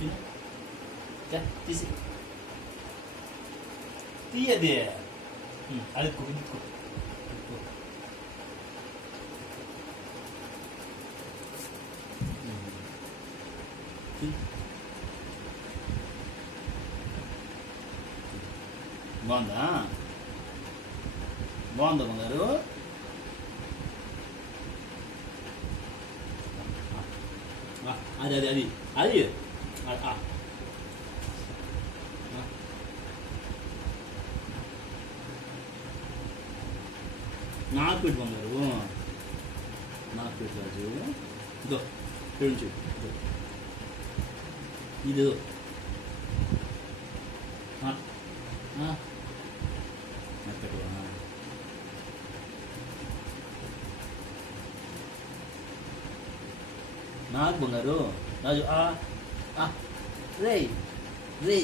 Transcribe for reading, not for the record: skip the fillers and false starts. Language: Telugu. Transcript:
తిను తీసి తీయదే అది కుదుకో బాగుందా బాగుందా బంగారు అది అది అది అది నాకు పెట్టు బంగారు నాకు పెట్టు రాజు ఇదో పెంచు ఇది నాకు బంగారు రాజు రే రే